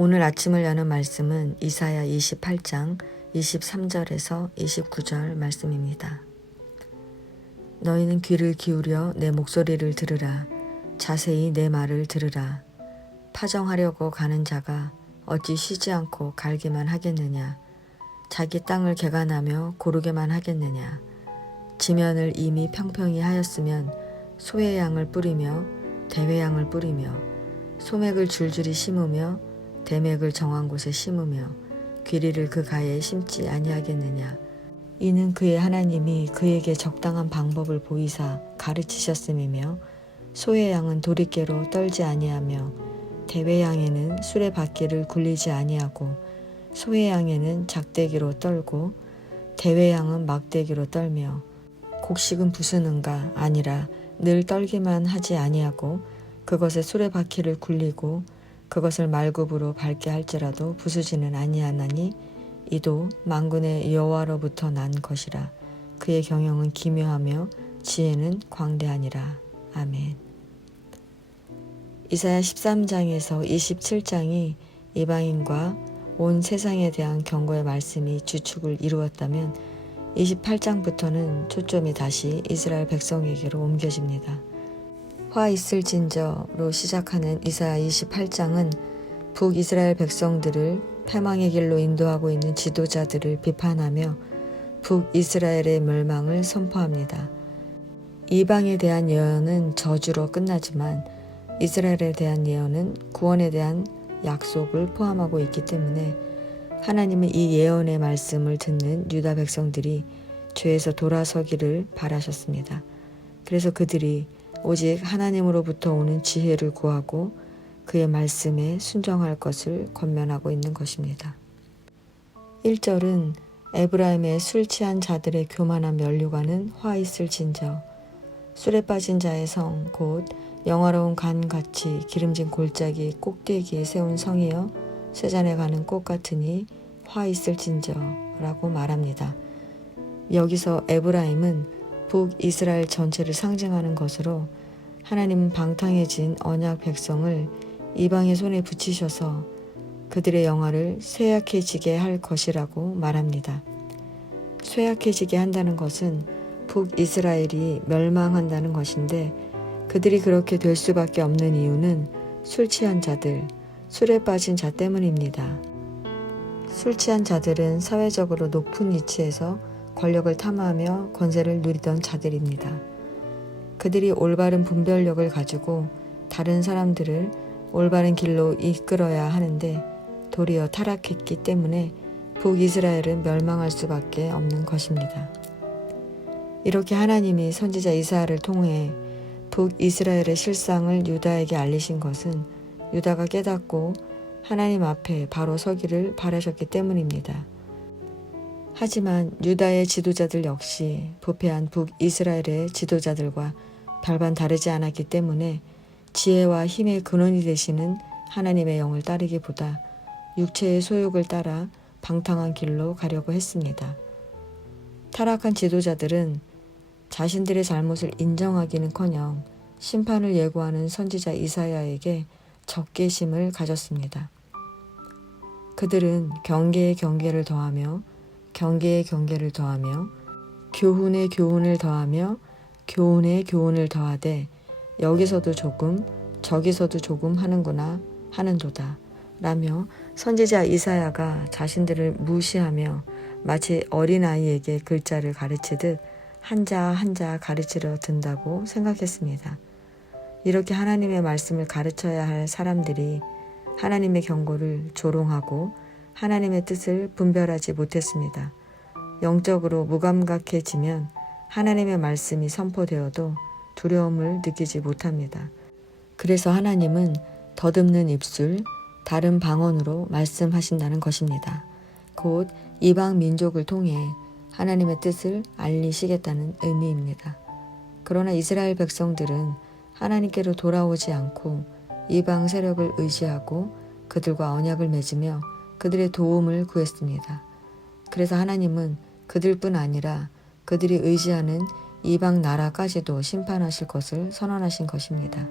오늘 아침을 여는 말씀은 이사야 28장 23절에서 29절 말씀입니다. 너희는 귀를 기울여 내 목소리를 들으라. 자세히 내 말을 들으라. 파정하려고 가는 자가 어찌 쉬지 않고 갈기만 하겠느냐. 자기 땅을 개간하며 고르게만 하겠느냐. 지면을 이미 평평히 하였으면 소의 양을 뿌리며 대회 양을 뿌리며 소맥을 줄줄이 심으며 대맥을 정한 곳에 심으며 귀리를 그 가에 심지 아니하겠느냐. 이는 그의 하나님이 그에게 적당한 방법을 보이사 가르치셨음이며 소의 양은 도리깨로 떨지 아니하며 대회 양에는 수레바퀴를 굴리지 아니하고 소의 양에는 작대기로 떨고 대회 양은 막대기로 떨며 곡식은 부수는가 아니라 늘 떨기만 하지 아니하고 그것에 수레바퀴를 굴리고 그것을 말굽으로 밟게 할지라도 부수지는 아니하나니 이도 만군의 여호와로부터 난 것이라. 그의 경영은 기묘하며 지혜는 광대하니라. 아멘. 이사야 13장에서 27장이 이방인과 온 세상에 대한 경고의 말씀이 주축을 이루었다면 28장부터는 초점이 다시 이스라엘 백성에게로 옮겨집니다. 화 있을진저로 시작하는 이사야 28장은 북이스라엘 백성들을 패망의 길로 인도하고 있는 지도자들을 비판하며 북이스라엘의 멸망을 선포합니다. 이방에 대한 예언은 저주로 끝나지만 이스라엘에 대한 예언은 구원에 대한 약속을 포함하고 있기 때문에 하나님은 이 예언의 말씀을 듣는 유다 백성들이 죄에서 돌아서기를 바라셨습니다. 그래서 그들이 오직 하나님으로부터 오는 지혜를 구하고 그의 말씀에 순종할 것을 권면하고 있는 것입니다. 1절은 에브라임의 술 취한 자들의 교만한 면류관은 화 있을진저. 술에 빠진 자의 성 곧 영화로운 간같이 기름진 골짜기 꼭대기에 세운 성이여 쇠잔에 가는 꽃 같으니 화 있을진저라고 말합니다. 여기서 에브라임은 북이스라엘 전체를 상징하는 것으로 하나님은 방탕해진 언약 백성을 이방의 손에 붙이셔서 그들의 영화를 쇠약해지게 할 것이라고 말합니다. 쇠약해지게 한다는 것은 북이스라엘이 멸망한다는 것인데 그들이 그렇게 될 수밖에 없는 이유는 술 취한 자들, 술에 빠진 자 때문입니다. 술 취한 자들은 사회적으로 높은 위치에서 권력을 탐하며 권세를 누리던 자들입니다. 그들이 올바른 분별력을 가지고 다른 사람들을 올바른 길로 이끌어야 하는데 도리어 타락했기 때문에 북이스라엘은 멸망할 수밖에 없는 것입니다. 이렇게 하나님이 선지자 이사야를 통해 북이스라엘의 실상을 유다에게 알리신 것은 유다가 깨닫고 하나님 앞에 바로 서기를 바라셨기 때문입니다. 하지만 유다의 지도자들 역시 부패한 북이스라엘의 지도자들과 별반 다르지 않았기 때문에 지혜와 힘의 근원이 되시는 하나님의 영을 따르기보다 육체의 소욕을 따라 방탕한 길로 가려고 했습니다. 타락한 지도자들은 자신들의 잘못을 인정하기는커녕 심판을 예고하는 선지자 이사야에게 적개심을 가졌습니다. 그들은 경계에 경계를 더하며 경계에 경계를 더하며 교훈에 교훈을 더하며 교훈에 교훈을 더하되 여기서도 조금 저기서도 조금 하는구나 하는도다 라며 선지자 이사야가 자신들을 무시하며 마치 어린아이에게 글자를 가르치듯 한자 한자 가르치려 든다고 생각했습니다. 이렇게 하나님의 말씀을 가르쳐야 할 사람들이 하나님의 경고를 조롱하고 하나님의 뜻을 분별하지 못했습니다. 영적으로 무감각해지면 하나님의 말씀이 선포되어도 두려움을 느끼지 못합니다. 그래서 하나님은 더듬는 입술, 다른 방언으로 말씀하신다는 것입니다. 곧 이방 민족을 통해 하나님의 뜻을 알리시겠다는 의미입니다. 그러나 이스라엘 백성들은 하나님께로 돌아오지 않고 이방 세력을 의지하고 그들과 언약을 맺으며 그들의 도움을 구했습니다. 그래서 하나님은 그들뿐 아니라 그들이 의지하는 이방 나라까지도 심판하실 것을 선언하신 것입니다.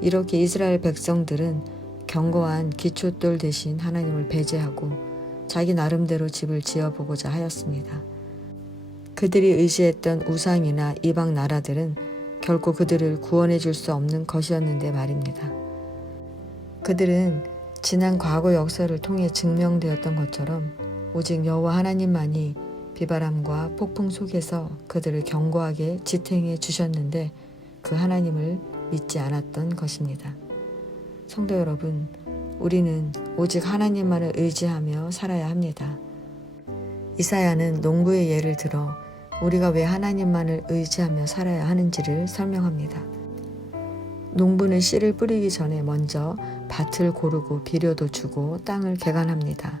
이렇게 이스라엘 백성들은 견고한 기초돌 대신 하나님을 배제하고 자기 나름대로 집을 지어보고자 하였습니다. 그들이 의지했던 우상이나 이방 나라들은 결코 그들을 구원해 줄 수 없는 것이었는데 말입니다. 그들은 지난 과거 역사를 통해 증명되었던 것처럼 오직 여호와 하나님만이 비바람과 폭풍 속에서 그들을 견고하게 지탱해 주셨는데 그 하나님을 믿지 않았던 것입니다. 성도 여러분, 우리는 오직 하나님만을 의지하며 살아야 합니다. 이사야는 농부의 예를 들어 우리가 왜 하나님만을 의지하며 살아야 하는지를 설명합니다. 농부는 씨를 뿌리기 전에 먼저 밭을 고르고 비료도 주고 땅을 개간합니다.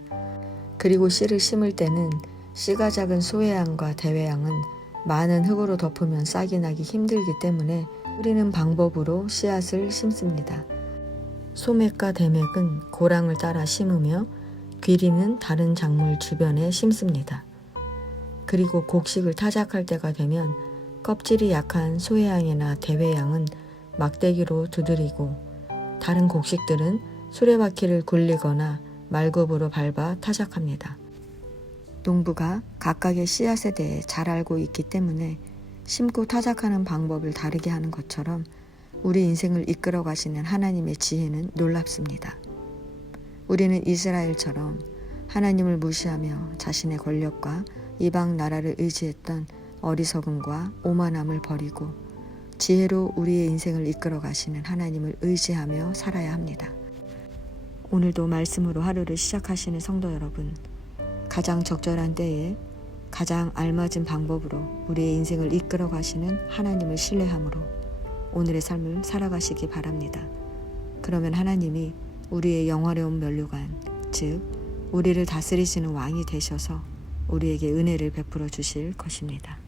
그리고 씨를 심을 때는 씨가 작은 소외양과 대외양은 많은 흙으로 덮으면 싹이 나기 힘들기 때문에 뿌리는 방법으로 씨앗을 심습니다. 소맥과 대맥은 고랑을 따라 심으며 귀리는 다른 작물 주변에 심습니다. 그리고 곡식을 타작할 때가 되면 껍질이 약한 소외양이나 대외양은 막대기로 두드리고 다른 곡식들은 수레바퀴를 굴리거나 말굽으로 밟아 타작합니다. 농부가 각각의 씨앗에 대해 잘 알고 있기 때문에 심고 타작하는 방법을 다르게 하는 것처럼 우리 인생을 이끌어 가시는 하나님의 지혜는 놀랍습니다. 우리는 이스라엘처럼 하나님을 무시하며 자신의 권력과 이방 나라를 의지했던 어리석음과 오만함을 버리고 지혜로 우리의 인생을 이끌어 가시는 하나님을 의지하며 살아야 합니다. 오늘도 말씀으로 하루를 시작하시는 성도 여러분, 가장 적절한 때에 가장 알맞은 방법으로 우리의 인생을 이끌어 가시는 하나님을 신뢰함으로 오늘의 삶을 살아가시기 바랍니다. 그러면 하나님이 우리의 영화로운 면류관, 즉 우리를 다스리시는 왕이 되셔서 우리에게 은혜를 베풀어 주실 것입니다.